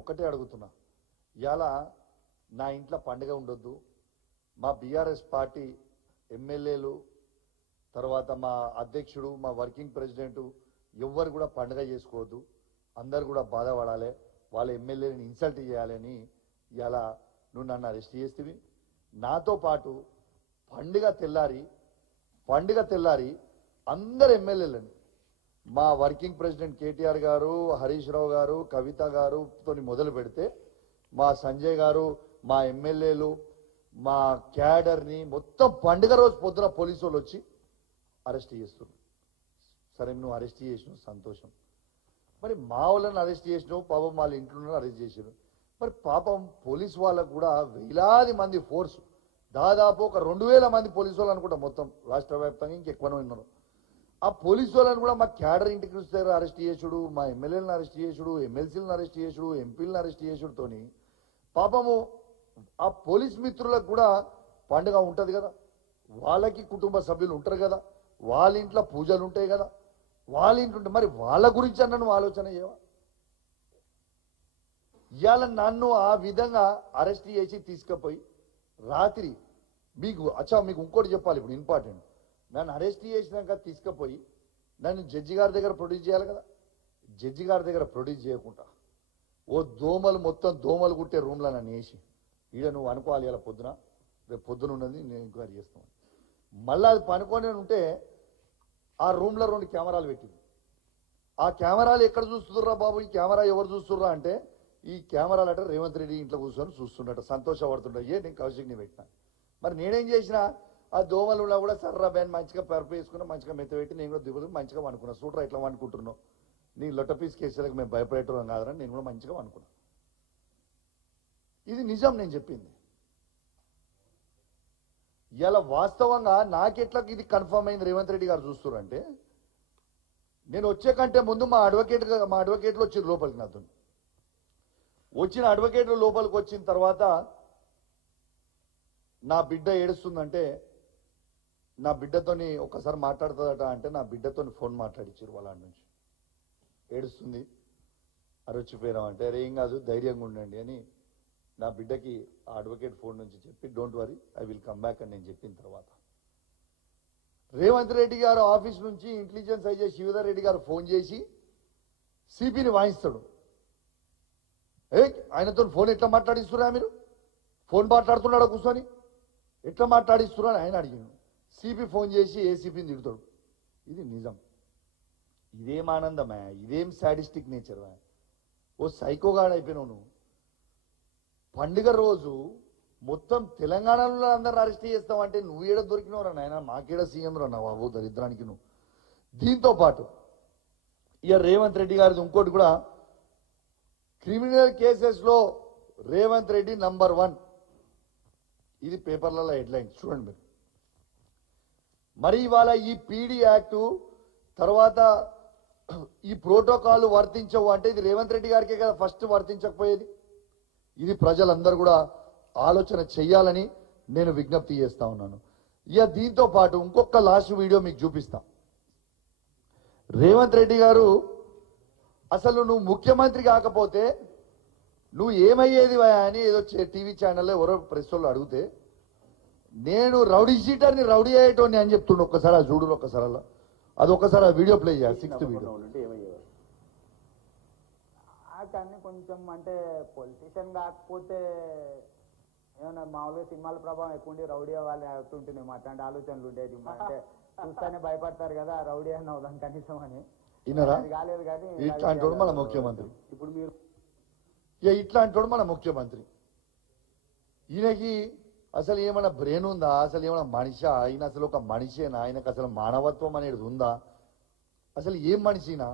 ఒక్కటే అడుగుతున్నా, ఇవాళ నా ఇంట్లో పండుగ ఉండొద్దు, మా బీఆర్ఎస్ పార్టీ ఎమ్మెల్యేలు తర్వాత మా అధ్యక్షుడు మా వర్కింగ్ ప్రెసిడెంట్ ఎవ్వరు కూడా పండుగ చేసుకోవద్దు, అందరు కూడా బాధపడాలి, వాళ్ళ ఎమ్మెల్యేని ఇన్సల్ట్ చేయాలని ఇవాళ నువ్వు నన్ను అరెస్ట్ చేస్తేవి. నాతో పాటు పండుగ తెల్లారి అందరు ఎమ్మెల్యేలని మా వర్కింగ్ ప్రెసిడెంట్ కేటీఆర్ గారు, హరీష్ రావు గారు, కవిత గారు తోని మొదలు పెడితే మా సంజయ్ గారు, మా ఎమ్మెల్యేలు, మా క్యాడర్ని మొత్తం పండుగ రోజు పొద్దున పోలీసు వాళ్ళు వచ్చి అరెస్ట్ చేస్తున్నారు. సరే, నువ్వు అరెస్ట్ చేసినావు, సంతోషం. మరి మా వాళ్ళని అరెస్ట్ చేసినావు, పాపం వాళ్ళ ఇంట్లో అరెస్ట్ చేసినావు. మరి పాపం పోలీసు వాళ్ళకు కూడా వేలాది మంది ఫోర్సు, దాదాపు ఒక 2000 మంది పోలీసు వాళ్ళు అనుకుంటా మొత్తం రాష్ట్ర వ్యాప్తంగా, ఇంకెక్కువనే ఉన్నారు. ఆ పోలీసు వాళ్ళని కూడా మా క్యాడర్ ఇంటికి చూస్తారు అరెస్ట్ చేసుడు, మా ఎమ్మెల్యేలను అరెస్ట్ చేసుడు, ఎమ్మెల్సీలను అరెస్ట్ చేసుడు, ఎంపీలను అరెస్ట్ చేసుడుతోని పాపము ఆ పోలీస్ మిత్రులకు కూడా పండుగ ఉంటుంది కదా, వాళ్ళకి కుటుంబ సభ్యులు ఉంటారు కదా, వాళ్ళ ఇంట్లో పూజలు ఉంటాయి కదా, వాళ్ళ ఇంట్లో మరి వాళ్ళ గురించి అన్న నువ్వు ఆలోచన చేయవా? ఇవాళ నన్ను ఆ విధంగా అరెస్ట్ చేసి తీసుకుపోయి రాత్రి మీకు ఇంకోటి చెప్పాలి, ఇప్పుడు ఇంపార్టెంట్. నన్ను అరెస్ట్ చేసినాక తీసుకుపోయి నన్ను జడ్జి గారి దగ్గర ప్రొడ్యూస్ చేయాలి కదా. జడ్జి గారి దగ్గర ప్రొడ్యూస్ చేయకుండా మొత్తం దోమలు కుట్టే రూమ్లో నన్ను వేసి ఈడ నువ్వు అనుకోవాలి, ఇలా పొద్దున రేపు పొద్దున ఉన్నది నేను ఎంక్వైరీ చేస్తాను. మళ్ళీ అది పనుకొని ఉంటే ఆ రూమ్లో 2 కెమెరాలు పెట్టింది. ఆ కెమెరాలు ఎక్కడ చూస్తుర్రా బాబు, ఈ కెమెరా ఎవరు చూస్తుర్రా అంటే ఈ కెమెరాలు అంటే రేవంత్ రెడ్డి ఇంట్లో కూర్చొని చూస్తుండట, సంతోషపడుతుండే. నేను కౌశిక్ని పెట్టినా. మరి నేనేం చేసిన, ఆ దోమలు కూడా సర్రా బ్యాన్ మంచిగా పరుపు వేసుకున్నా, మంచిగా మెత్త పెట్టి నేను కూడా దిగులు మంచిగా అనుకున్నా. సూట్రా ఇట్లా అనుకుంటున్నావు, నీ లొట్టపీస్ కేసులకు మేము భయపడేటం కాదని నేను కూడా మంచిగా అనుకున్నా. ఇది నిజం నేను చెప్పింది. ఇలా వాస్తవంగా నాకెట్లా ఇది కన్ఫర్మ్ అయింది రేవంత్ రెడ్డి గారు చూస్తున్నారంటే, నేను వచ్చే కంటే ముందు మా అడ్వకేట్లు వచ్చి లోపలికి నాతో వచ్చిన అడ్వకేట్లు లోపలికి వచ్చిన తర్వాత నా బిడ్డ ఏడుస్తుందంటే, నా బిడ్డతోని ఒక్కసారి మాట్లాడుతుందట అంటే నా బిడ్డతోని ఫోన్ మాట్లాడించారు వాళ్ళ నుంచి. ఏడుస్తుంది, అరొచ్చిపోయినాం అంటే అరే ఏం కాదు ధైర్యంగా ఉండండి అని నా బిడ్డకి ఆ అడ్వకేట్ ఫోన్ నుంచి చెప్పి don't worry I will come back అని నేను చెప్పిన తర్వాత రేవంత్ రెడ్డి గారు ఆఫీస్ నుంచి ఇంటెలిజెన్స్ ఐజీ శివధర్ రెడ్డి గారు ఫోన్ చేసి సిపిని వాయిస్తాడు. ఆయనతో ఫోన్ ఎట్లా మాట్లాడిస్తున్నా, మీరు ఫోన్ మాట్లాడుతున్నాడా కూర్చొని ఎట్లా మాట్లాడిస్తున్నా అని ఆయన అడిగాను. సిపి ఫోన్ చేసి ఏసీపీని తిడతాడు. ఇది నిజం. ఇదేం ఆనందమే, ఇదేం సాడిస్టిక్ నేచర్. ఓ సైకోగాడ్ అయిపోయినావు నువ్వు. పండుగ రోజు మొత్తం తెలంగాణలో అందరు అరెస్ట్ చేస్తావంటే నువ్వు ఏడ దొరికినవరా నాయన, మాకేడ సీఎం రా నా బాబు దరిద్రానికి నువ్వు. దీంతో పాటు ఇక రేవంత్ రెడ్డి గారిది ఇంకోటి కూడా, క్రిమినల్ కేసెస్లో రేవంత్ రెడ్డి నంబర్ 1. ఇది పేపర్లలో హెడ్లైన్స్ చూడండి మీరు. మరి ఇవాళ ఈ పీడీ యాక్టు తర్వాత ఈ ప్రోటోకాల్ వర్తించవు అంటే ఇది రేవంత్ రెడ్డి గారికే కదా ఫస్ట్ వర్తించకపోయేది. ఇది ప్రజలందరూ కూడా ఆలోచన చెయ్యాలని నేను విజ్ఞప్తి చేస్తా ఉన్నాను. ఇక దీంతో పాటు ఇంకొక లాస్ట్ వీడియో మీకు చూపిస్తా. రేవంత్ రెడ్డి గారు అసలు నువ్వు ముఖ్యమంత్రి కాకపోతే నువ్వు ఏమయ్యేది అని ఏదో టీవీ ఛానల్లో ఎవరో ప్రెస్ వాళ్ళు అడిగితే, నేను రౌడీ షీటర్ని రౌడీ అయ్యేటోని అని చెప్తుండే. ఒక్కసారి ఆ చూడు, ఒక్కసారి అలా అది ఒక్కసారి ఆ వీడియో ప్లే చేయాలి. 6th video. కానీ కొంచెం అంటే పొలిటీషియన్ కాకపోతే ఏమన్నా మామూలుగా సినిమాల ప్రభావం ఎక్కువ ఉండి రౌడీ అవ్వాలి అవుతుంటున్నాయి, అట్లాంటి ఆలోచనలు ఉండేది. అంటే చూస్తేనే భయపడతారు కదా రౌడీ అని అవుదాం కనీసం అని. కాలేదు కానీ ఇట్లాంటి మన ముఖ్యమంత్రి, ఇప్పుడు మీరు ఇట్లాంటి మన ముఖ్యమంత్రి, ఈయనకి అసలు ఏమైనా బ్రెయిన్ ఉందా, అసలు ఏమైనా మనిషి ఆయన, అసలు ఒక మనిషేనా, ఆయనకు అసలు మానవత్వం అనేది ఉందా, అసలు ఏం మనిషినా?